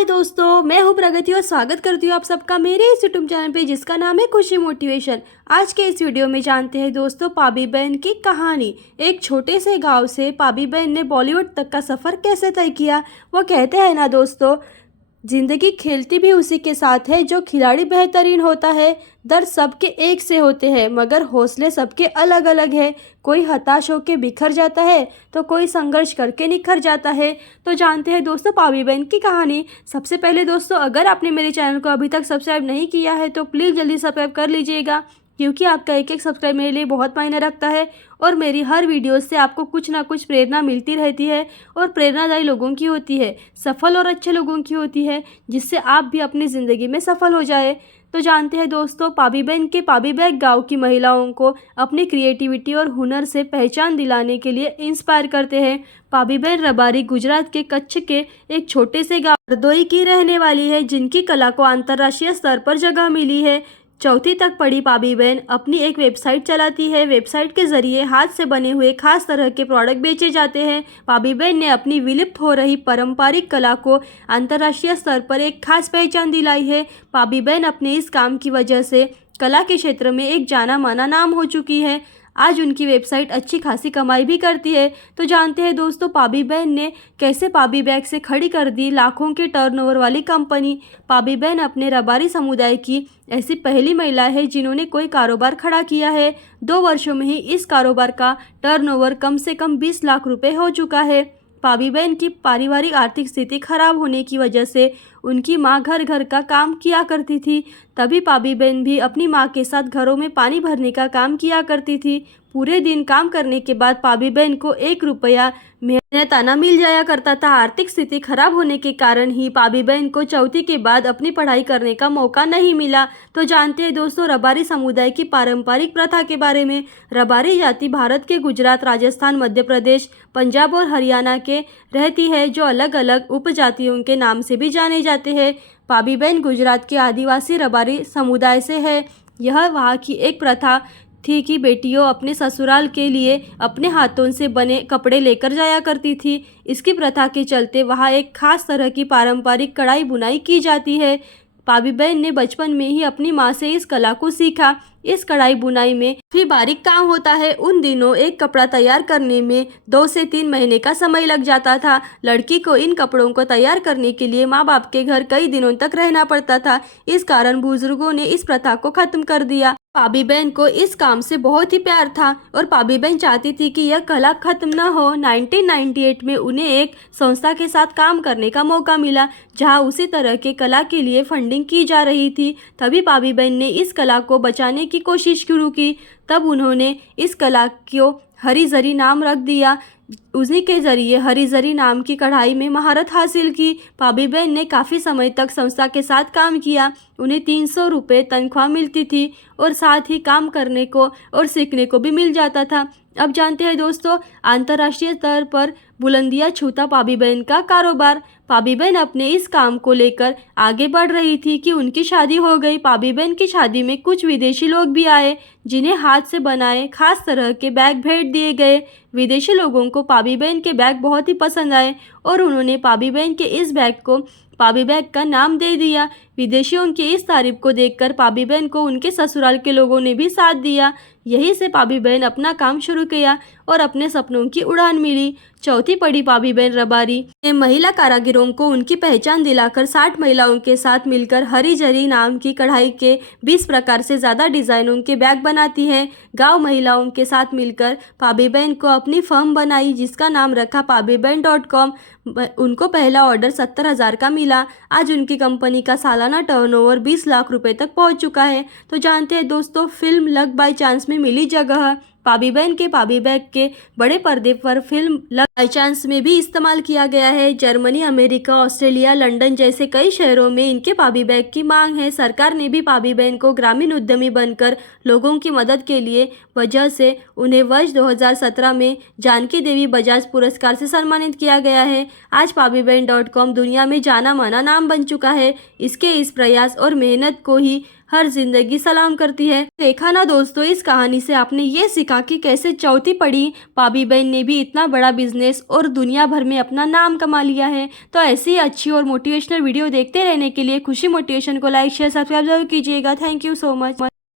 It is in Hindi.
हाय दोस्तों, मैं हूँ प्रगति और स्वागत करती हूँ आप सबका मेरे इस यूट्यूब चैनल पे जिसका नाम है खुशी मोटिवेशन। आज के इस वीडियो में जानते हैं दोस्तों पाबी बहन की कहानी। एक छोटे से गांव से पाबी बहन ने बॉलीवुड तक का सफ़र कैसे तय किया। वो कहते हैं ना दोस्तों, जिंदगी खेलती भी उसी के साथ है जो खिलाड़ी बेहतरीन होता है। दर्द सबके एक से होते हैं मगर हौसले सबके अलग अलग है। कोई हताश होकर बिखर जाता है तो कोई संघर्ष करके निखर जाता है। तो जानते हैं दोस्तों पाबी बहन की कहानी। सबसे पहले दोस्तों, अगर आपने मेरे चैनल को अभी तक सब्सक्राइब नहीं किया है तो प्लीज़ जल्दी सब्सक्राइब कर लीजिएगा, क्योंकि आपका एक एक सब्सक्राइब मेरे लिए बहुत मायने रखता है और मेरी हर वीडियो से आपको कुछ ना कुछ प्रेरणा मिलती रहती है और प्रेरणादायी लोगों की होती है, सफल और अच्छे लोगों की होती है, जिससे आप भी अपनी ज़िंदगी में सफल हो जाए। तो जानते हैं दोस्तों पाबी बहन के पाबी बैग गाँव की महिलाओं को अपनी क्रिएटिविटी और हुनर से पहचान दिलाने के लिए इंस्पायर करते हैं। पाबी बहन रबारी गुजरात के कच्छ के एक छोटे से गाँव हरदोई की रहने वाली है, जिनकी कला को अंतर्राष्ट्रीय स्तर पर जगह मिली है। चौथी तक पढ़ी पाबी बहन अपनी एक वेबसाइट चलाती है। वेबसाइट के जरिए हाथ से बने हुए खास तरह के प्रोडक्ट बेचे जाते हैं। पाबी बहन ने अपनी विलुप्त हो रही पारंपरिक कला को अंतर्राष्ट्रीय स्तर पर एक खास पहचान दिलाई है। पाबी बहन अपने इस काम की वजह से कला के क्षेत्र में एक जाना माना नाम हो चुकी है। आज उनकी वेबसाइट अच्छी खासी कमाई भी करती है। तो जानते हैं दोस्तों पाबी बहन ने कैसे पाबी बैग से खड़ी कर दी लाखों के टर्नओवर वाली कंपनी। पाबी बहन अपने रबारी समुदाय की ऐसी पहली महिला है जिन्होंने कोई कारोबार खड़ा किया है। 2 वर्षों में ही इस कारोबार का टर्नओवर कम से कम 20 लाख रुपए हो चुका है। पाबी बहन की पारिवारिक आर्थिक स्थिति खराब होने की वजह से उनकी मां घर घर का काम किया करती थी। तभी पाबी बहन भी अपनी मां के साथ घरों में पानी भरने का काम किया करती थी। पूरे दिन काम करने के बाद पाबी बहन को 1 रुपया मेहनताना मिल जाया करता था। आर्थिक स्थिति खराब होने के कारण ही पाबी बहन को चौथी के बाद अपनी पढ़ाई करने का मौका नहीं मिला। तो जानते हैं दोस्तों रबारी समुदाय की पारंपरिक प्रथा के बारे में। रबारी जाति भारत के गुजरात, राजस्थान, मध्य प्रदेश, पंजाब और हरियाणा के रहती है, जो अलग अलग उपजातियों के नाम से भी जाने जाते हैं। पाबी बहन गुजरात के आदिवासी रबारी समुदाय से है। यह वहाँ की एक प्रथा थी कि बेटियों अपने ससुराल के लिए अपने हाथों से बने कपड़े लेकर जाया करती थी। इसकी प्रथा के चलते वहाँ एक खास तरह की पारंपरिक कढ़ाई बुनाई की जाती है। पाबी बहन ने बचपन में ही अपनी माँ से इस कला को सीखा। इस कढ़ाई बुनाई में भी बारीक काम होता है। उन दिनों एक कपड़ा तैयार करने में 2 से 3 महीने का समय लग जाता था। लड़की को इन कपड़ों को तैयार करने के लिए माँ बाप के घर कई दिनों तक रहना पड़ता था। इस कारण बुजुर्गों ने इस प्रथा को खत्म कर दिया। पाबी बहन को इस काम से बहुत ही प्यार था और पाबी बहन चाहती थी कि यह कला खत्म न हो। 1998 में उन्हें एक संस्था के साथ काम करने का मौका मिला, जहां उसी तरह के कला के लिए फंडिंग की जा रही थी। तभी पाबी बहन ने इस कला को बचाने की कोशिश शुरू की। तब उन्होंने इस कला को हरी जरी नाम रख दिया। उसी के जरिए हरी जरी नाम की कढ़ाई में महारत हासिल की। पाबी बहन ने काफ़ी समय तक संस्था के साथ काम किया। उन्हें 300 रुपये तनख्वाह मिलती थी और साथ ही काम करने को और सीखने को भी मिल जाता था। अब जानते हैं दोस्तों अंतर्राष्ट्रीय स्तर पर बुलंदियां छूता पाबी बहन का कारोबार। पाबी बहन अपने इस काम को लेकर आगे बढ़ रही थी कि उनकी शादी हो गई। पाबी बहन की शादी में कुछ विदेशी लोग भी आए, जिन्हें हाथ से बनाए खास तरह के बैग भेंट दिए गए। विदेशी लोगों को पाबी बहन के बैग बहुत ही पसंद आए और उन्होंने पाबी बहन के इस बैग को पाबी बैग का नाम दे दिया। विदेशियों की इस तारीफ को देखकर पाबी बहन को उनके ससुराल के लोगों ने भी साथ दिया। यहीं से पाबी बहन अपना काम शुरू किया और अपने सपनों की उड़ान मिली। चौथी पढ़ी पाबी बहन रबारी ने महिला कारागिरों को उनकी पहचान दिलाकर 60 महिलाओं के साथ मिलकर हरी जरी नाम की कढ़ाई के 20 प्रकार से ज़्यादा डिज़ाइनों के बैग बनाती है। गांव महिलाओं के साथ मिलकर पाबी बहन को अपनी फर्म बनाई, जिसका नाम रखा PabiBahan.com। उनको पहला ऑर्डर 70,000 का मिला। आज उनकी कंपनी का सालाना टर्नओवर 20 लाख रुपए तक पहुंच चुका है। तो जानते हैं दोस्तों फिल्म लक बाय चांस में मिली जगह। पाबी बहन के पाबी बैग के बड़े पर्दे पर फिल्म लक बाय चांस में भी इस्तेमाल किया गया है। जर्मनी, अमेरिका, ऑस्ट्रेलिया, लंदन जैसे कई शहरों में इनके पाबी बैग की मांग है। सरकार ने भी पाबी बहन को ग्रामीण उद्यमी बनकर लोगों की मदद के लिए वजह से उन्हें वर्ष 2017 में जानकी देवी बजाज पुरस्कार से सम्मानित किया गया है। आज PabiBahan.com दुनिया में जाना माना नाम बन चुका है। इसके इस प्रयास और मेहनत को ही हर जिंदगी सलाम करती है। देखा ना दोस्तों, इस कहानी से आपने ये सीखा कि कैसे चौथी पड़ी पाबी बहन ने भी इतना बड़ा बिजनेस और दुनिया भर में अपना नाम कमा लिया है। तो ऐसी अच्छी और मोटिवेशनल वीडियो देखते रहने के लिए खुशी मोटिवेशन को लाइक शेयर सब्सक्राइब जरूर कीजिएगा। Thank you so much.